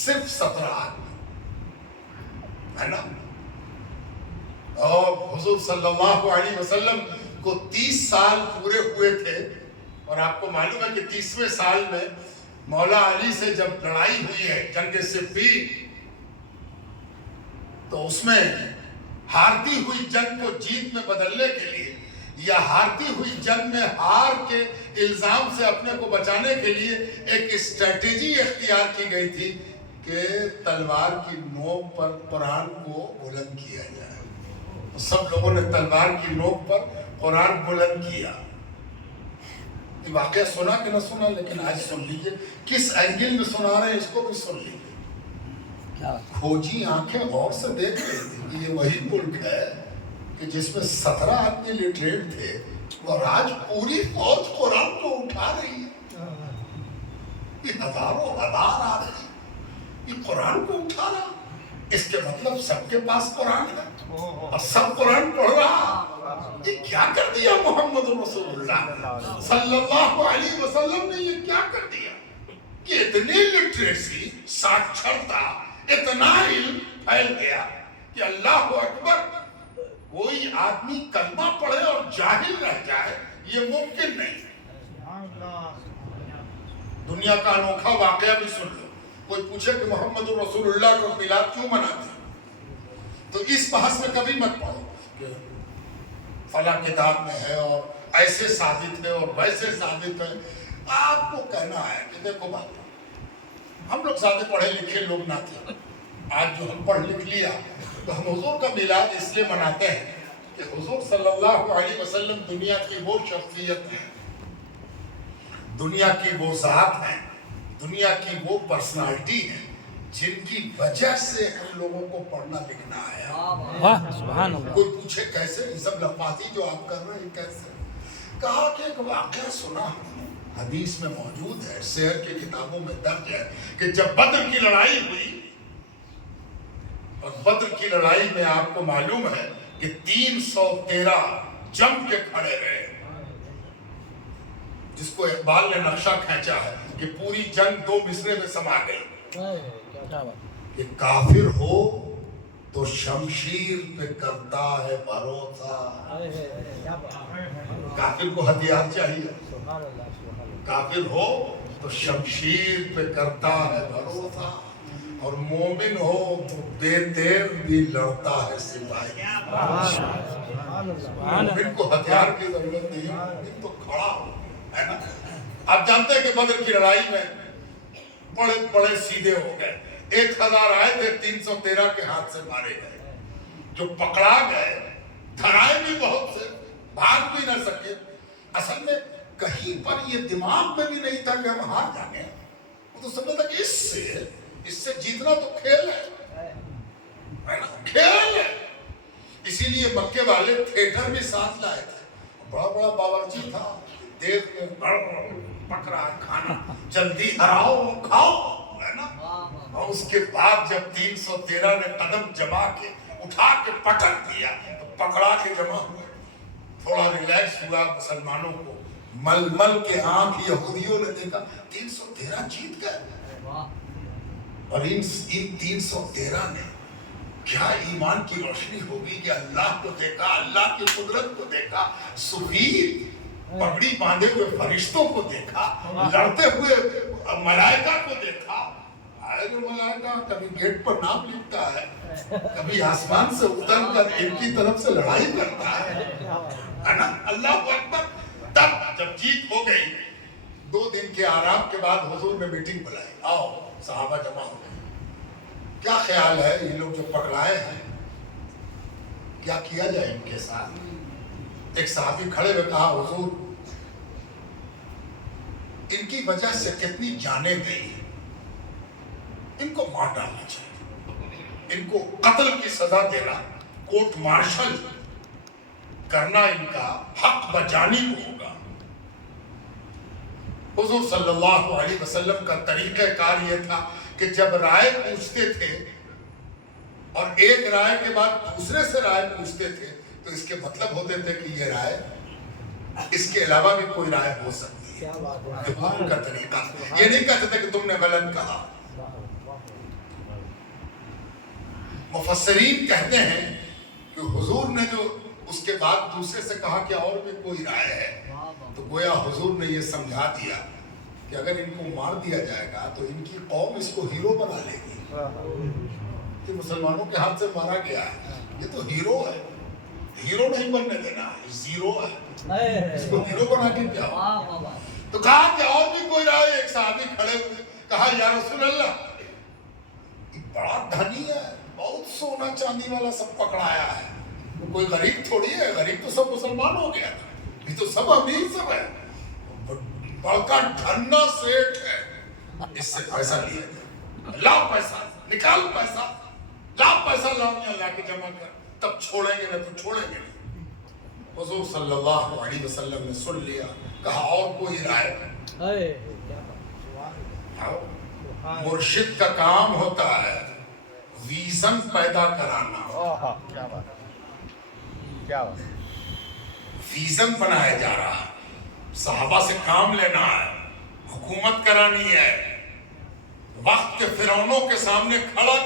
صرف 17 آدمی ہے نا. اور حضور صلی اللہ علیہ وسلم کو 30 سال پورے ہوئے تھے اور آپ کو معلوم ہے کہ 30ویں سال میں مولا علی سے جب لڑائی ہوئی ہے جنگ صفین, تو اس میں ہارتی ہوئی جنگ کو جیت میں بدلنے کے لیے یا ہارتی ہوئی جنگ میں ہار کے الزام سے اپنے کو بچانے کے لیے ایک اسٹریٹجی اختیار کی گئی تھی کہ تلوار کی نوک پر قرآن کو بلند کیا جائے. سب لوگوں نے تلوار کی نوک پر قرآن بلند کیا. یہ واقعہ سنا کہ نہ سنا, لیکن آج سن لیجئے کس اینگل میں سنا رہے ہیں, اس کو بھی سن لیجئے. کھوجی آنکھیں غور سے دیکھ رہی تھی کہ یہ وہی ملک ہے کہ جس میں 17 آدمی لٹریٹ تھے اور آج پوری فوج قرآن کو اٹھا رہی ہے. یہ ہزاروں ہزار آدمی یہ قرآن کو اٹھا رہا. اس کے مطلب سب کے پاس قرآن ہے اور سب قرآن پڑھ رہا. یہ کیا کر دیا محمد رسول اللہ صلی اللہ علیہ وسلم نے, یہ کیا کر دیا کہ اتنی لٹریسی, ساکشرتا, اتنا علم پھیل گیا کہ اللہ اکبر کوئی آدمی کلمہ پڑھے اور جاہل رہ جائے، یہ ممکن نہیں۔ دنیا کا انوکھا واقعہ بھی سن لو۔ کوئی پوچھے کہ محمد رسول اللہ کو میلاد کیوں مناتے ہیں، تو اس بحث میں کبھی مت پڑھو کہ فلاں کتاب میں ہے اور ایسے ثابت ہے اور ویسے ثابت ہے۔ آپ کو کہنا ہے کہ دیکھو بات، ہم لوگ زیادہ پڑھے لکھے لوگ نہ تھے، آج جو ہم پڑھ لکھ لیا تو ہم حضور کا میلاد اس لیے مناتے ہیں کہ حضور صلی اللہ علیہ وسلم دنیا کی وہ شخصیت ہے، دنیا کی وہ ذات ہے، دنیا کی وہ پرسنالٹی ہے جن کی وجہ سے ہم لوگوں کو پڑھنا لکھنا ہے۔ واہ سبحان اللہ۔ کوئی پوچھے کیسے، یہ سب لفاظی جو آپ کر رہے ہیں کیسے؟ کہا کہ ایک واقعہ سنا ہم نے، حدیث میں موجود ہے، سیر کی کتابوں میں درج ہے کہ جب بدر کی لڑائی ہوئی، اور بدر کی لڑائی میں آپ کو معلوم ہے کہ 313 جم کے کھڑے رہے، جس کو اقبال نے نقشہ کھینچا ہے کہ پوری جنگ 2 مصرے میں سما گئی کہ کافر ہو تو شمشیر پہ کرتا ہے بھروسہ۔ کافر کو ہتھیار چاہیے، کافر ہو تو شمشیر پہ کرتا ہے بھروسہ، اور مومن ہو تو بے دیر بھی لڑتا ہے سپاہی۔ مومن کو ہتھیار کی ضرورت نہیں ہے، مومن تو کھڑا ہو، ہے نا۔ آپ جانتے ہیں کہ بدر کی لڑائی میں بڑے بڑے سیدھے ہو گئے، 1000 آئے تھے، 313 کے ہاتھ سے مارے گئے۔ جو پکڑا گئے دھرائے بھی بہت سے، بھاگ بھی نہ سکے۔ اصل میں کہیں پر یہ دماغ میں بھی نہیں تھا کہ ہم ہار جائیں گے، وہ تو سمجھا تھا کہ اس سے جیتنا تو کھیل ہے نا، کھیل ہے۔ اسی لیے مکے والے تھیٹر بھی ساتھ لائے تھے، بڑا بڑا باورچی تھا، دیکھ میں پک رہا کھانا، جلدی ہراؤ کھاؤ، ہے نا۔ اور اس کے بعد جب 313 نے قدم جما کے اٹھا کے پکڑ دیا تو پکڑا کے جمع ہوئے، تھوڑا ریلیکس ہوا مسلمانوں کو، مل مل کے آنکھ یہودیوں نے دیکھا 313 جیت گئے۔ اور ان 313 نے کیا ایمان کی روشنی ہوگی کہ اللہ کو دیکھا، اللہ کی قدرت کو دیکھا، سفید پگڑی باندھے ہوئے فرشتوں کو دیکھا، لڑتے ہوئے ملائکہ کو دیکھا۔ آئے جو ملائکہ کبھی گیٹ پر نام لکھتا ہے، کبھی آسمان سے اتر کر ان کی طرف سے لڑائی کرتا ہے نا۔ اللہ اکبر۔ تب جب جیت ہو گئی، 2 دن کے آرام کے بعد حضور نے میٹنگ بلائی، آؤ صحابہ جمع ہو گئے، کیا خیال ہے یہ لوگ جو پکڑائے ہیں کیا کیا جائے ان کے ساتھ؟ ایک صحابی کھڑے ہوئے کہا حضور ان کی وجہ سے کتنی جانیں گئی، ان کو مار ڈالنا چاہیے، ان کو قتل کی سزا دینا، کورٹ مارشل کرنا ان کا حق بجانی کو ہوگا۔ حضور صلی اللہ علیہ وسلم کا طریقہ کار یہ تھا کہ جب رائے پوچھتے تھے اور ایک رائے کے بعد دوسرے سے رائے پوچھتے تھے تو اس کے مطلب ہوتے تھے کہ یہ رائے، اس کے علاوہ بھی کوئی رائے ہو سکتی ہے۔ حضور کا طریقہ یہ نہیں کہتے تھے کہ تم نے غلط کہا۔ مفسرین کہتے ہیں کہ حضور نے جو اس کے بعد دوسرے سے کہا کہ اور بھی کوئی رائے ہے، تو گویا حضور نے یہ سمجھا دیا کہ اگر ان کو مار دیا جائے گا تو ان کی قوم اس کو ہیرو بنا لے گی کہ مسلمانوں کے ہاتھ سے مارا گیا ہے، یہ تو ہیرو ہے، ہیرو نہیں بننے دینا، زیرو ہے، اس کو ہیرو بنا کے کیا ہو۔ تو کہا کہ اور بھی کوئی رائے؟ ایک صحابی کھڑے ہوئے، کہا یا رسول اللہ یہ بڑا دھنی ہے، بہت سونا چاندی والا سب پکڑایا ہے، کوئی غریب تھوڑی ہے، غریب تو سب مسلمان ہو گیا تھا، یہ تو سب امیر سب ہے، بڑکا ڈھنا سیٹ ہے، اس سے پیسہ لیا جائے، لاؤ پیسہ، نکال پیسہ، لاؤ پیسہ، لاؤ اللہ کے جمع کر، تب چھوڑیں گے نہ تو چھوڑیں گے نہیں۔ حضور صلی اللہ علیہ وسلم نے سن لیا، کہا اور کوئی رائے؟ مرشد کا کام ہوتا ہے ویژن پیدا کرانا، ویژن بنایا جا رہا، صحابہ سے کام لینا ہے، حکومت کرانی ہے، وقت کے فرعونوں کے سامنے کھڑا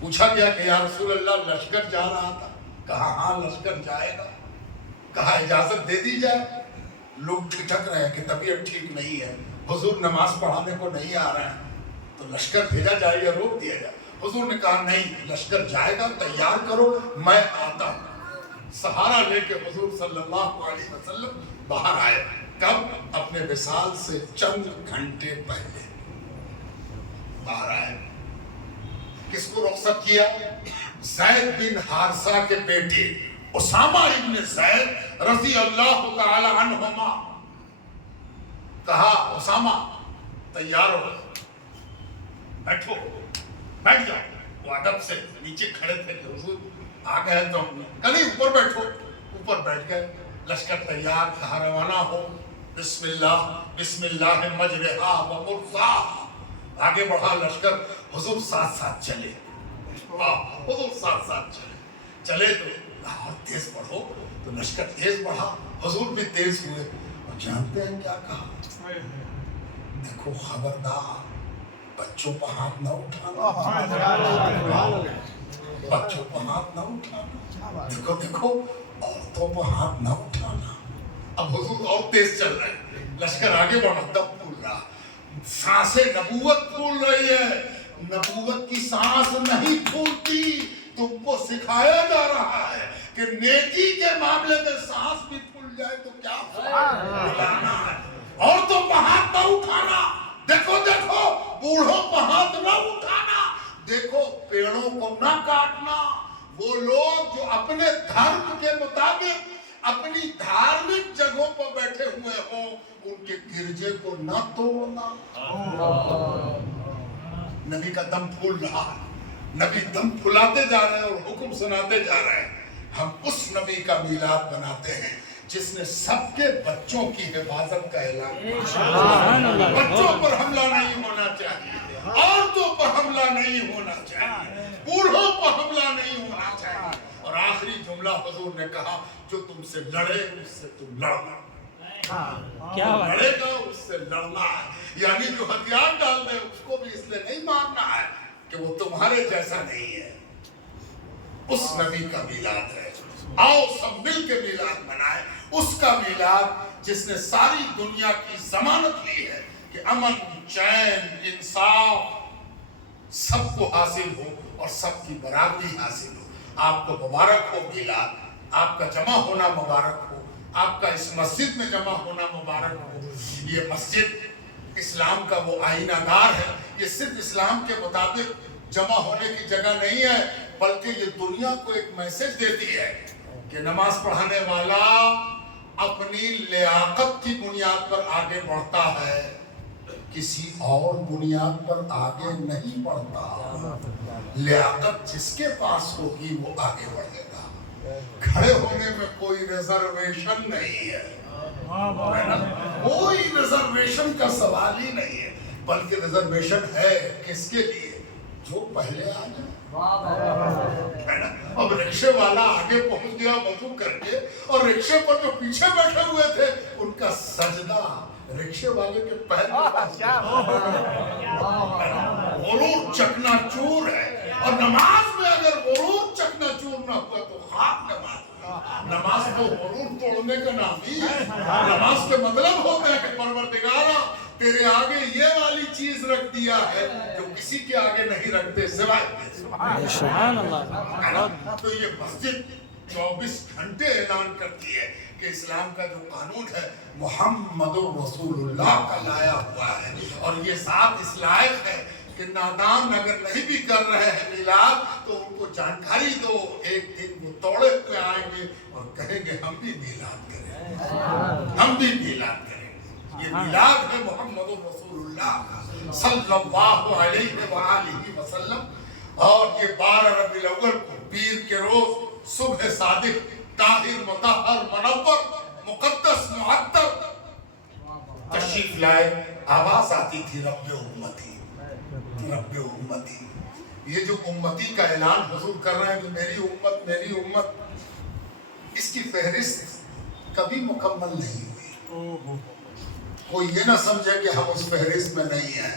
پوچھا گیا کہ یا رسول اللہ لشکر جا رہا تھا، کہا ہاں لشکر جائے گا، کہا اجازت دے دی جائے. لوگ ٹھٹک رہے ہیں کہ طبیعت ٹھیک نہیں ہے، حضور نماز پڑھانے کو نہیں آ رہے ہیں، تو لشکر بھیجا جائے یا روک دیا جائے. حضور نے کہا نہیں، لشکر جائے گا، تیار کرو، میں آتا ہوں. سہارا لے کے حضور صلی اللہ علیہ وسلم باہر آئے. کب؟ اپنے وصال سے چند گھنٹے پہلے باہر آئے. کس کو رخصت کیا؟ زید بن حارثہ کے بیٹے اسامہ ابن زید رضی اللہ تعالی عنہما. کہا اسامہ تیار ہو، بیٹھو، بیٹھ جاؤ. وہ ادب سے نیچے کھڑے تھے کہ حضور آ گئے تو ہم نے کہا نہیں اوپر بیٹھو. اوپر بیٹھ گئے. لشکر تیار، کہا روانہ ہو. بسم اللہ مجرہا و مرساہا. آگے بڑھا لشکر. حضور ساتھ ساتھ چلے. حضور ساتھ ساتھ چلے تو اور تیز بڑھو تو لشکر تیز بڑھا، حضور بھی تیز ہوئے. اور جانتے ہیں کیا کہا؟ دیکھو خبردار بچوں پر ہاتھ نہ اٹھانا، بچوں پر ہاتھ نہ اٹھانا. دیکھو دیکھو عورتوں پر ہاتھ نہ اٹھانا. اب حضور اور تیز چل رہے ہیں. لشکر آگے بڑھا، دم پھول رہا، سانسیں نبوت پھول رہی ہے. نبوت کی سانس نہیں پھولتی. تم کو سکھایا جا رہا ہے کہ نیکی کے معاملے میں سانس بھی پھول جائے تو کیا پھولانا ہے. عورتوں پر ہاتھ نہ اٹھانا. دیکھو دیکھو بوڑھوں پر ہاتھ نہ اٹھانا. دیکھو پیڑوں کو نہ کاٹنا. وہ لوگ جو اپنے دھرم کے مطابق اپنی دھارمک جگہوں پر بیٹھے ہوئے ہوں ان کے گرجے کو نہ توڑنا. نبی کا دم پھول رہا ہے. نبی دم پھلاتے جا رہے ہیں اور حکم سناتے جا رہے ہیں. ہم اس نبی کا میلاد مناتے ہیں جس نے سب کے بچوں کی حفاظت کا اعلان کیا. بچوں پر حملہ نہیں ہونا چاہیے، عورتوں پر حملہ نہیں ہونا چاہیے، بوڑھوں پر حملہ نہیں ہونا چاہیے. اور آخری جملہ حضور نے کہا جو تم سے لڑے اس سے تم لڑنا. کیا لڑے گا اس سے لڑنا ہے. یعنی جو ہتھیار ڈال دے اس کو بھی اس لیے نہیں مارنا ہے کہ وہ تمہارے جیسا نہیں ہے. اس نبی کا میلاد ہے. آؤ سب مل کے میلاد منائیں. اس کا میلاد جس نے ساری دنیا کی ضمانت لی ہے کہ امن، چین، انصاف سب کو حاصل ہو اور سب کی برابری حاصل ہو. آپ کو مبارک ہو میلاد. آپ کا جمع ہونا مبارک ہو. آپ کا اس مسجد میں جمع ہونا مبارک ہو. یہ مسجد اسلام کا وہ آئینہ دار ہے. یہ صرف اسلام کے مطابق جمع ہونے کی جگہ نہیں ہے بلکہ یہ دنیا کو ایک میسج دیتی ہے کہ نماز پڑھانے والا اپنی لیاقت کی بنیاد پر آگے بڑھتا ہے، کسی اور بنیاد پر آگے نہیں بڑھتا. لیاقت جس کے پاس ہوگی وہ آگے بڑھے گا. کھڑے ہونے میں کوئی ریزرویشن نہیں ہے، کوئی ریزرویشن کا سوال ہی نہیں ہے، بلکہ ریزرویشن ہے کس کے لیے؟ جو پہلے آ جائے. اب رکشے والا آگے پہنچ گیا وضو کر کے اور رکشے پر جو پیچھے بیٹھے ہوئے تھے ان کا سجدہ رکشے والے کے پیر غرور چکنا چور ہے. اور نماز میں اگر غرور چکنا چور نہ ہوا تو خاک نماز. نماز تو غرور توڑنے کا نام ہی ہے. نماز کے مطلب ہوتا ہے کہ پروردگارا تیرے آگے یہ والی چیز رکھ دیا ہے جو کسی کے آگے نہیں رکھتے سوائے. سبحان اللہ. تو یہ مسجد 24 گھنٹے اعلان کرتی ہے کہ اسلام کا جو قانون ہے محمد رسول اللہ کا لایا ہوا ہے. اور یہ ذات اس لائق ہے کہ نادان اگر نہیں بھی کر رہے ہیں میلاد تو ان کو جانکاری دو. ایک دن وہ توڑے ہوئے آئیں گے اور کہیں گے ہم بھی میلاد کریں، ہم بھی میلاد کریں. یہ میلاد ہے محمد رسول اللہ صلی اللہ علیہ وآلہ وسلم. اور یہ 12 ربیع الاول کو پیر کے روز صبح صادق طاہر مطہر منور مقدس معطر تشریف لائے. آواز آتی تھی رب امتی رب امتی. یہ جو امتی کا اعلان حضور کر رہے ہیں کہ میری امت میری امت، اس کی فہرست کبھی مکمل نہیں ہوئی. کوئی یہ نہ سمجھے کہ ہم اس فہرست میں نہیں ہیں.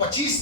25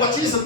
25